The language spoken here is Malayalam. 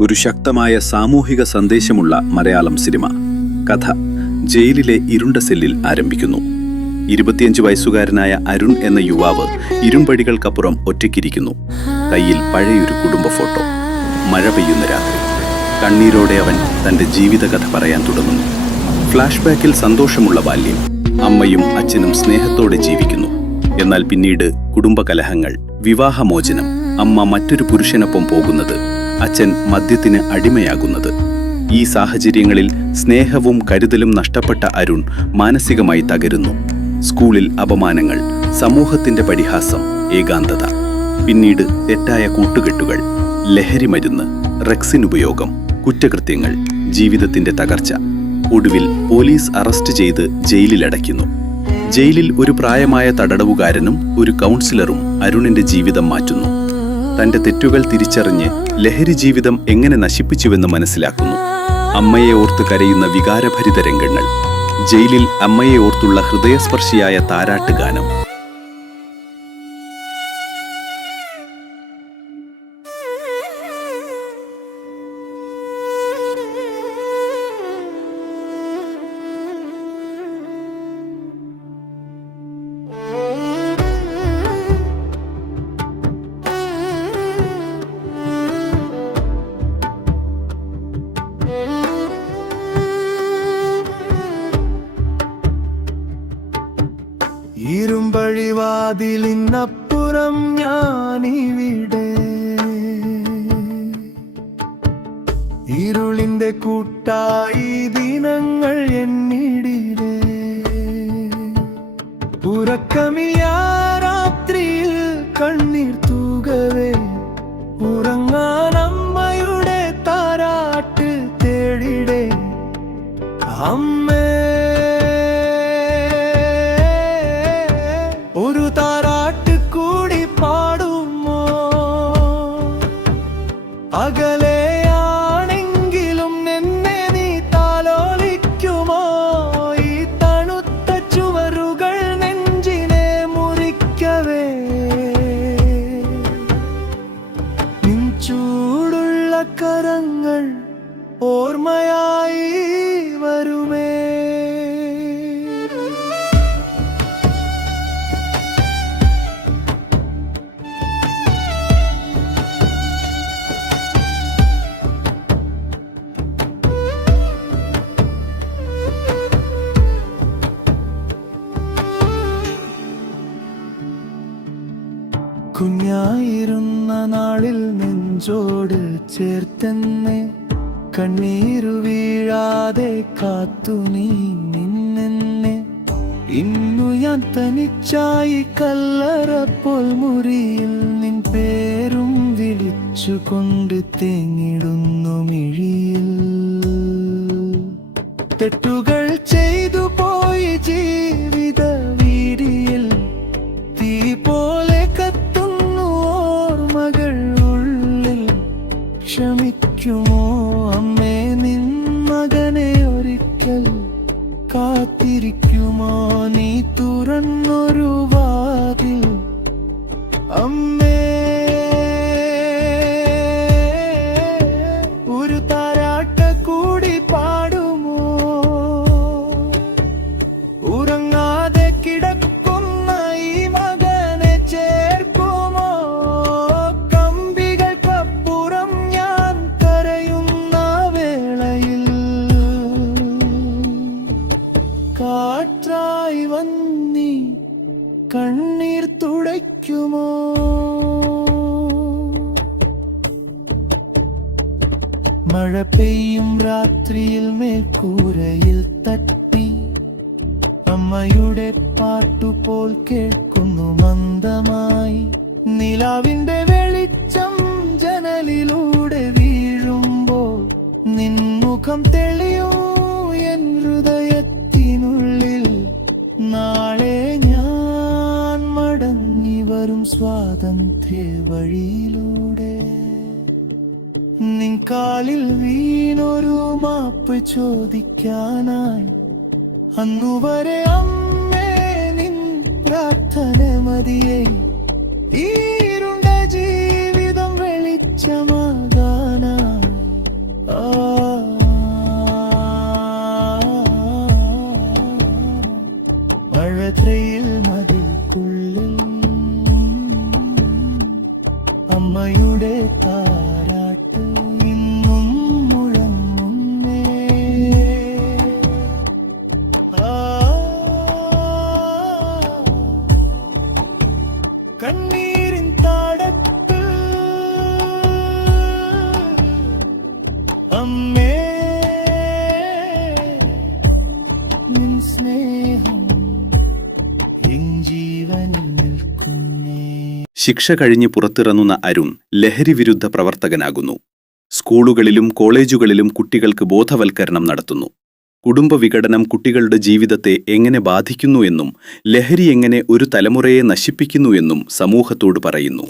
ഒരു ശക്തമായ സാമൂഹിക സന്ദേശമുള്ള മലയാളം സിനിമ. കഥ ജയിലിലെ ഇരുണ്ട സെല്ലിൽ ആരംഭിക്കുന്നു. 25 വയസ്സുകാരനായ അരുൺ എന്ന യുവാവ് ഇരുമ്പടികൾക്കപ്പുറം ഒറ്റയ്ക്കിരിക്കുന്നു. കയ്യിൽ പഴയൊരു കുടുംബ ഫോട്ടോ. മഴ പെയ്യുന്ന രാത്രി. കണ്ണീരോടെ അവൻ തന്റെ ജീവിതകഥ പറയാൻ തുടങ്ങുന്നു. ഫ്ലാഷ് ബാക്കിൽ സന്തോഷമുള്ള ബാല്യം. അമ്മയും അച്ഛനും സ്നേഹത്തോടെ ജീവിക്കുന്നു. എന്നാൽ പിന്നീട് കുടുംബകലഹങ്ങൾ, വിവാഹമോചനം, അമ്മ മറ്റൊരു പുരുഷനൊപ്പം പോകുന്നത്, അച്ഛൻ മദ്യത്തിന് അടിമയാകുന്നത്. ഈ സാഹചര്യങ്ങളിൽ സ്നേഹവും കരുതലും നഷ്ടപ്പെട്ട അരുൺ മാനസികമായി തകരുന്നു. സ്കൂളിൽ അപമാനങ്ങൾ, സമൂഹത്തിന്റെ പരിഹാസം, ഏകാന്തത. പിന്നീട് തെറ്റായ കൂട്ടുകെട്ടുകൾ, ലഹരിമരുന്ന്, റെക്സിനുപയോഗം, കുറ്റകൃത്യങ്ങൾ, ജീവിതത്തിന്റെ തകർച്ച. ഒടുവിൽ പോലീസ് അറസ്റ്റ് ചെയ്ത് ജയിലിലടയ്ക്കുന്നു. ജയിലിൽ ഒരു പ്രായമായ തടവുകാരനും ഒരു കൗൺസിലറും അരുണിന്റെ ജീവിതം മാറ്റുന്നു. തന്റെ തെറ്റുകൾ തിരിച്ചറിഞ്ഞ് ലഹരി ജീവിതം എങ്ങനെ നശിപ്പിച്ചുവെന്ന് മനസ്സിലാക്കുന്നു. അമ്മയെ ഓർത്ത് കരയുന്ന വികാരഭരിത രംഗങ്ങൾ. ജയിലിൽ അമ്മയെ ഓർത്തുള്ള ഹൃദയസ്പർശിയായ താരാട്ടുഗാനം. ഇരുമ്പഴിവാതിലിനപ്പുറം ഞാനിവിടെ, ഇരുളിന്റെ കൂട്ടായി ദിനങ്ങൾ എന്നിടിടെ. ഉറക്കമില്ലാ രാത്രിയിൽ കണ്ണീർ തൂകവേ, ഉറങ്ങാൻ അമ്മയുടെ താരാട്ട് തേടിടെ. അമ്മേ, ഒരു താരാട്ട് കൂടി പാടുമോ? അകലെയാണെങ്കിലും എന്നെ നീ താലോലിക്കുമോ? ഈ തണുത്ത ചുവരുകൾ നെഞ്ചിനെ മുറിക്കവേ, നിൻ ചൂടുള്ള കരങ്ങൾ ഓർമ്മയായി വരുമേ. കുഞ്ഞായിരുന്ന നാളിൽ നെഞ്ചോട് ചേർത്തെന്നെ, കണ്ണീരു വീഴാതെ കാത്തു നീ നിന്നെന്നെ. ഇന്നു ഞാൻ തനിച്ചായി കല്ലറപ്പോൾ മുറിയിൽ നിൻ പേരും വിളിച്ചുകൊണ്ട് തേങ്ങിടുന്നു മിഴിയിൽ. തെറ്റുകൾ ചെയ്തു പോയി ജീവിത വീതിയിൽ, തീ പോലെ കത്തുന്നു ഓർമ്മകൾ ഉള്ളിൽ. ക്ഷമിക്കുമോ അമ്മേ, നിൻ മകനെ ഒരിക്കൽ കാത്തിരിക്കുമോ? നീ തുറന്നൊരു വാതിൽ. അമ്മേ, ഒരു താരാട്ട് കൂടി പാടുമോ? ഉറങ്ങാതെ കിടക്കുന്ന ഈ മകനെ ചേർക്കുമോ? കമ്പികൾക്കപ്പുറം ഞാൻ കരയുന്ന വേളയിൽ, കാറ്റായി വന്നി കണ്ണീർ തുടയ്ക്കുമോ? മഴ പെയ്യും രാത്രിയിൽ മേൽക്കൂരയിൽ തട്ടി, അമ്മയുടെ പാട്ടുപോൽ കേൾക്കുന്നു മന്ദമായി. നിലാവിന്റെ വെളിച്ചം ജനലിലൂടെ വീഴുമ്പോൾ, നിൻമുഖം തെളിയൂ എൻ ഹൃദയത്തിനുള്ളിൽ. നാളെ ഞാൻ മടങ്ങി വരും സ്വാതന്ത്ര്യ വഴിയിലൂടെ. നിൻ കാലിൽ വീണൊരു മാപ്പ് ചോദിക്കാനായി, അന്നുവരെ അമ്മേ നിൻ പ്രാർത്ഥന മതിയെ. ഈ ഇരുണ്ട ജീവിതം വെളിച്ചമാകാനായി അമ്മയുടെ താരാട്ട് ഇന്നും മുഴങ്ങുന്നേ. കണ്ണീരിൻ താടത്ത് അമ്മേ നിൻ സ്നേഹം എൻ ജീവനിൽ നിൽക്കുന്നേ. ശിക്ഷ കഴിഞ്ഞ് പുറത്തിറങ്ങുന്ന അരുൺ ലഹരി വിരുദ്ധ പ്രവർത്തകനാകുന്നു. സ്കൂളുകളിലും കോളേജുകളിലും കുട്ടികൾക്ക് ബോധവൽക്കരണം നടത്തുന്നു. കുടുംബ വിഘടനം കുട്ടികളുടെ ജീവിതത്തെ എങ്ങനെ ബാധിക്കുന്നു എന്നും ലഹരി എങ്ങനെ ഒരു തലമുറയെ നശിപ്പിക്കുന്നു എന്നും സമൂഹത്തോട് പറയുന്നു.